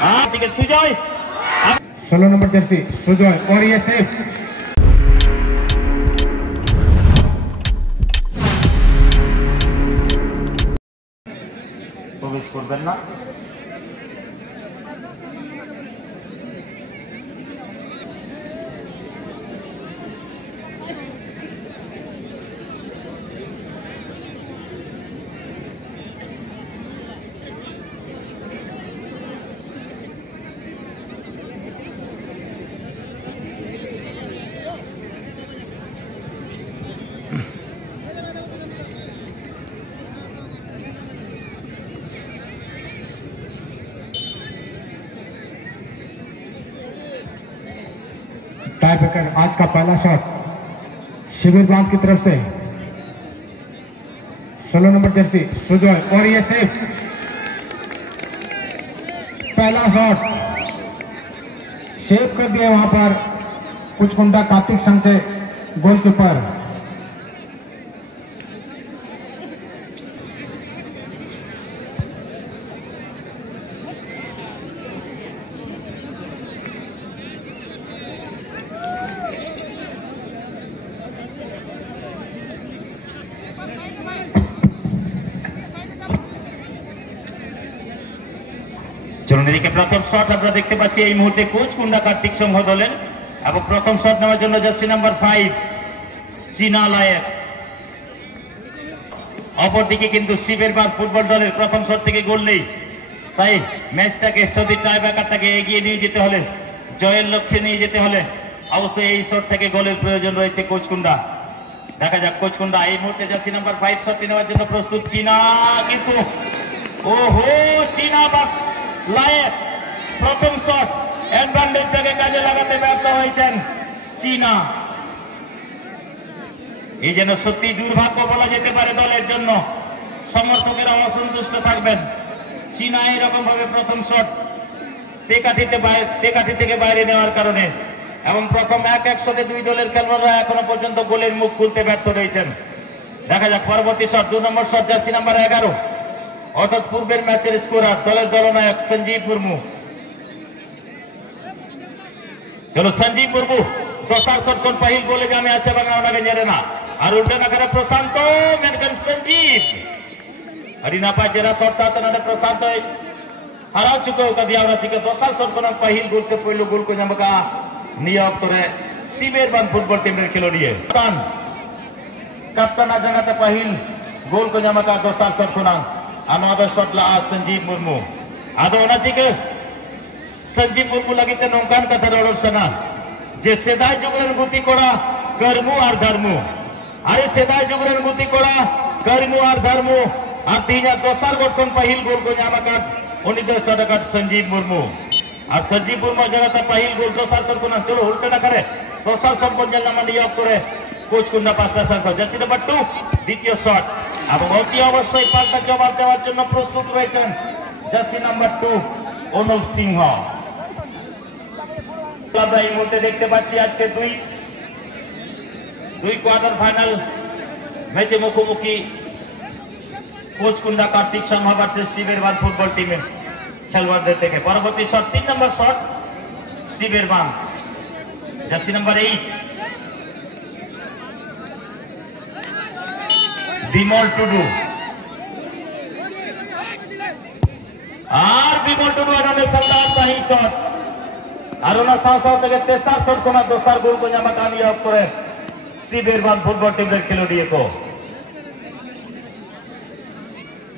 সুজয় 16 নম্বর jersey Sujoy और ये safe প্রবেশ করবেন না। टाई ब्रेकर आज का पहला शॉट शिविर बांध की तरफ से 16 नंबर जर्सी सुजय और ये सेफ पहला शॉट शेप कर दिया वहां पर कुचकुंडा कार्तिक संघ के गोलकीपर। চলুন এদিকে প্রথম শট আমরা দেখতে পাচ্ছি এই মুহূর্তে কুচকুন্ডা কার্তিক সংঘ দলের এবং প্রথম শট নেওয়ার জন্য জার্সি নাম্বার 5 চীনা লায়েক। অপরদিকে কিন্তু শিবেরবাগ ফুটবল দলের প্রথম শট থেকে গোল নেই, তাই ম্যাচটাকে সত্যি টাই ব্রেকারটাকে এগিয়ে নিয়ে যেতে হলে জয়ের লক্ষ্যে নিয়ে যেতে হলে অবশ্যই এই শট থেকে গোলের প্রয়োজন রয়েছে কুচকুন্ডা। দেখা যাক কুচকুন্ডা এই মুহূর্তে জার্সি নাম্বার 5 শটটি নেওয়ার জন্য প্রস্তুত। চীনা কিন্তু ওহো চীনা বাস লায়েক প্রথম শট অ্যাডভান্টেজটাকে কাজে লাগাতে ব্যর্থ হয়েছেন চীনা। এই যেন সত্যি দুর্ভাগ্য বলা যেতে পারে দলের জন্য, সমর্থকেরা অসন্তুষ্ট থাকবেন। চীনা এরকম ভাবে প্রথম শট তেকাঠি থেকে বাইরে নেওয়ার কারণে এবং প্রথম একসাথে দুই দলের খেলোয়াড়রা এখনো পর্যন্ত গোলের মুখ খুলতে ব্যর্থ রয়েছেন। দেখা যাক পরবর্তী শট 2 নম্বর শট জার্সি নাম্বার 11 অর্থাৎ পূর্বের ম্যাচের স্কোরার দলের দলনায়ক সঞ্জীব মুর্মু। चलो संजीव मुर्मू दोसर शॉट कोन पहिल गोले जामे আছে বাংলা গঞ্জেরেনা আর উল্টা নাকারে প্রশান্ত মেনকন সঞ্জীব হরিনা পাচেরা শট सातनाडे प्रशांत हरा चुके हो कदी आवरा चिके दोसर शॉट कोन पहिल गोल से पहिलो गोल को जमका नियोग तोरे शिवेरबाग फुटबल टीम रे खेलोड़िए कप्तान जगते पहिल गोल को जमका दोसर शॉट कोन अनदर शॉट ला संजीव मुर्मू आदो ना चिके संजीव मुर्मू लगिते नौकान कथा रड़सना जे सेदाय जुगरेर गुति कोड़ा कर्मु और धर्मु अरे सेदाय जुगरेर गुति कोड़ा कर्मु और धर्मु और तीना दोसर गोल कोन पहिल गोल को जामका उनी दे सडकट संजीव मुर्मू और संजीव मुर्मू जगते पहिल गोल दोसर शॉट कोन चलो उल्टा ना करे दोसर शॉट कोन जल्ला मंडी अप करे কুচকুন্ডা পাঁচটা সংখ্যা জার্সি নাম্বার 2 দ্বিতীয় শট এবং অতি অবশ্যই পাল্টা জবাব দেওয়ার জন্য প্রস্তুত রয়েছেন জার্সি নাম্বার 2 অনুপ সিংহ। আমরা এই মুহূর্তে দেখতে পাচ্ছি আজকে দুই কোয়ার্টার ফাইনাল ম্যাচে মুখোমুখি কুচকুন্ডা কার্তিক সংঘ ভার্সেস শিবেরবাগ ফুটবল টিমের খেলোয়াড়দের থেকে। পরবর্তী শট 3 নম্বর shot Shiberbag jersey number 8 Bimal Tudu আর বিমল টুডু এখানে সন্ধান সহি শট আর ওনা সাও থেকে তেসার শট কোনা दोसर गोल को जमा कामयाब करे শিবেরবাগ फुटबॉल टीम रे खिलाड़ी को।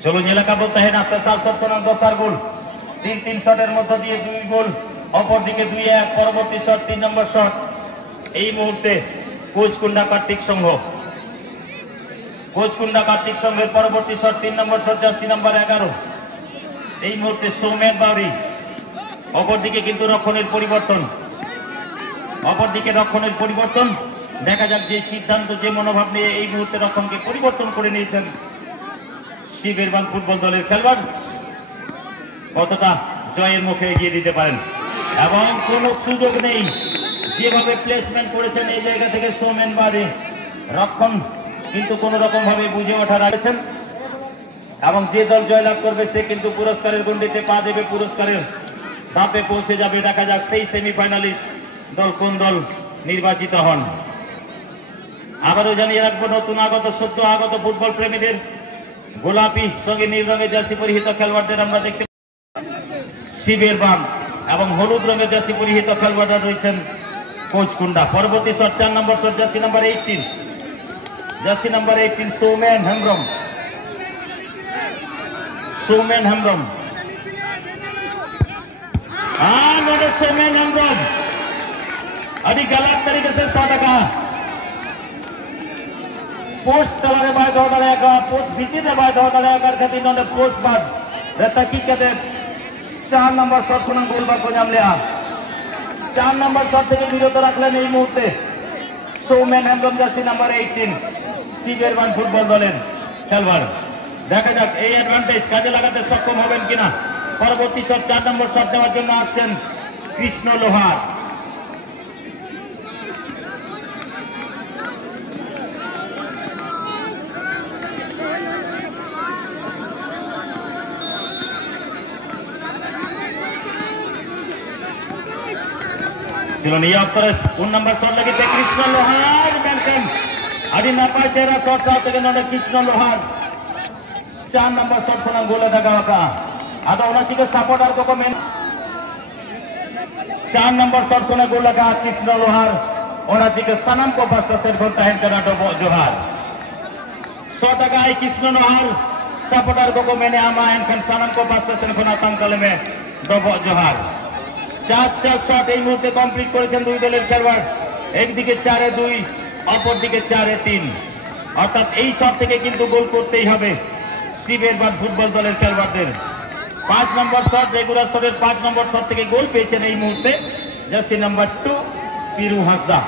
चलो नीलाका बोलते हैं ना तेसार शट कोना दोसर गोल 3 शटेर मध्य दिए 2 गोल অপর দিকে 2-1 পরবর্তী শট 3 নম্বর শট এই মুহূর্তে কুচকুন্ডা কার্তিক সংঘ কুচকুন্ডা কার্তিক সংঘের পরবর্তী শট 3 নম্বর শট জার্সি নাম্বার 11 এই মুহূর্তে সৌমেন বাউরি অপরদিকে কিন্তু রক্ষণের পরিবর্তন দেখা যাক যে সিদ্ধান্ত যে মনোভাব নিয়ে এই মুহূর্তে রক্ষণকে পরিবর্তন করে নিয়েছেন শিবেরবাগ ফুটবল দলের খেলোয়াড় কতটা জয়ের মুখে এগিয়ে দিতে পারেন এবং কোনো সুযোগ নেই যেভাবে প্লেসমেন্ট করেছেন এই জায়গা থেকে সৌমেন বাউরি রক্ষণ কিন্তু কোন রকম ভাবে বুঝে ওঠা রাখছেন এবং যে দল জয়লাভ করবে সে কিন্তু পুরস্কারের গণ্ডিতে পা দেবে পুরস্কারের ধাপে পৌঁছে যাবে। দেখা যাক সেই সেমিফাইনালিস্ট দল কোন দল নির্বাচিত হন। আবারও জানিয়ে রাখবো নতুন আগত সদ্য আগত ফুটবল প্রেমীদের গোলাপি সঙ্গে নীল রঙের জার্সি পরিহিত খেলোয়াড়দের আমরা দেখতে শিবের বাম এবং হলুদ রঙের জার্সি পরিহিত খেলোয়াড়রা রয়েছেন কোচকুন্ডা। পরবর্তী শট 4 নম্বর shot jersey number 18 Soumen Hembram. Soumen Hembram Soumen Hembram अभी गलत तरीके से शॉट का पोस्ट तलारे बाद हो डालेगा पोस्ट भीतर में बाद हो डालेगा करके इन्होंने पोस्ट बाद रहता की कहते 4 नंबर शॉट को गोल बार को नाम लिया 4 नंबर शॉट থেকে বিরত রাখলেন এই মুহূর্তে Soumen Hembram jersey number 18 Shiberbag football দলের খেলোয়াড়। দেখা যাক এই অ্যাডভান্টেজ কাজে লাগাতে সক্ষম হবেন কিনা। পরবর্তী শট 4 নম্বর শট নেওয়ার জন্য আসছেন কৃষ্ণ লোহার। चलो नहीं आप पर 1 नंबर शॉट लगी थे कृष्ण लोहार मेंशन अभी ना पाए चेहरा शॉट साथ के नंबर कृष्ण लोहार 4 नंबर शॉट पर गोल लगा का आधा होना चाहिए सपोर्टर को मेन 4 नंबर शॉट पर गोल लगा कृष्ण लोहार और आज के सनम को फर्स्ट सेट करता है कर्नाटक जोहार शॉट लगा कृष्ण लोहार सपोर्टर को मैंने आमा एंड सनम को फर्स्ट सेट करना तंकल में डबो जोहार 4 শট এই মুহূর্তে কমপ্লিট করেছেন দুই দলের খেলোয়াড়। একদিকে 4-2 অপরদিকে 4-3 অর্থাৎ এই শট থেকে কিন্তু গোল করতেই হবে শিবেরবান ফুটবল দলের খেলোয়াড়দের। 5 নম্বর শট রেগুলার শটের 5 নম্বর শট থেকে গোল পেয়েছেন এই মুহূর্তে জার্সি নাম্বার 2 পিরু হাসদা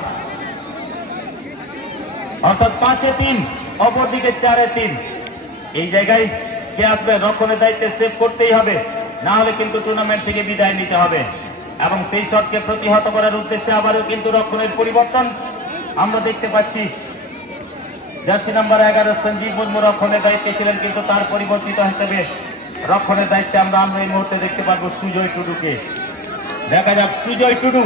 অর্থাৎ 5-3 অপরদিকে 4-3। এই জায়গায় কে আসবে রক্ষণের দায়িত্বে সেভ করতেই হবে না হলে কিন্তু টুর্নামেন্ট থেকে বিদায় নিতে হবে এবং সেই শটকে প্রতিহত করার উদ্দেশ্যে আবারও কিন্তু রক্ষণের পরিবর্তন আমরা দেখতে পাচ্ছি। জার্সি নাম্বার 11 সঞ্জীব মুর্মু রক্ষণের দায়িত্বে ছিলেন কিন্তু তার পরিবর্তিত হিসেবে রক্ষণের দায়িত্বে আমরা এই মুহূর্তে দেখতে পারবো সুজয় টুডুকে। দেখা যাক সুজয় টুডু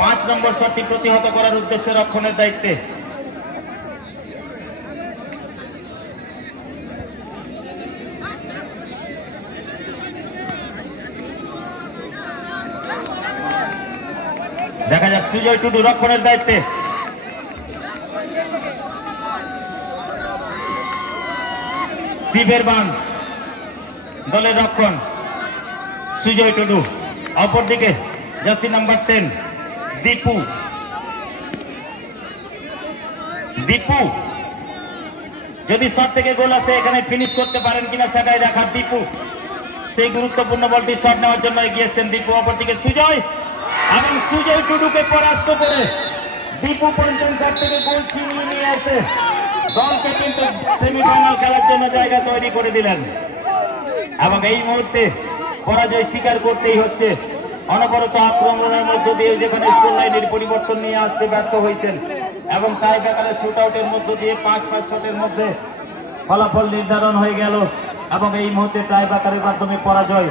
5 নম্বর শটটি প্রতিহত করার উদ্দেশ্যে রক্ষণের দায়িত্বে। দেখা যাক সুজয় টুডু রক্ষণের দায়িত্বে। শিবেরবান দলের রক্ষণ সুজয় টুডু অপরদিকে জার্সি নাম্বার 10 দীপু যদি শট থেকে গোল আসে এখানে ফিনিশ করতে পারেন কিনা সেটাই দেখার দীপু সেই গুরুত্বপূর্ণ বলটি শট নেওয়ার জন্য এগিয়ে এসেছেন দীপু। অপরদিকে সুজয় এবং সুজয় টুডুকে পরাস্ত করে দীপু পঞ্চম শট থেকে গোল ছিনিয়ে নিয়ে এসে দলকে কিন্তু সেমিফাইনাল খেলার জন্য জায়গা তৈরি করে দিলেন এবং এই মুহূর্তে পরাজয় স্বীকার করতেই হচ্ছে। অনবরত আক্রমণের মধ্য দিয়ে যেখানে স্কোর লাইনের পরিবর্তন নিয়ে আসতে ব্যর্থ হয়েছেন এবং টাই ব্রেকারের শুট আউটের মধ্য দিয়ে 5-5 শটের মধ্যে ফলাফল নির্ধারণ হয়ে গেল এবং এই মুহূর্তে টাই ব্রেকারের মাধ্যমে পরাজয়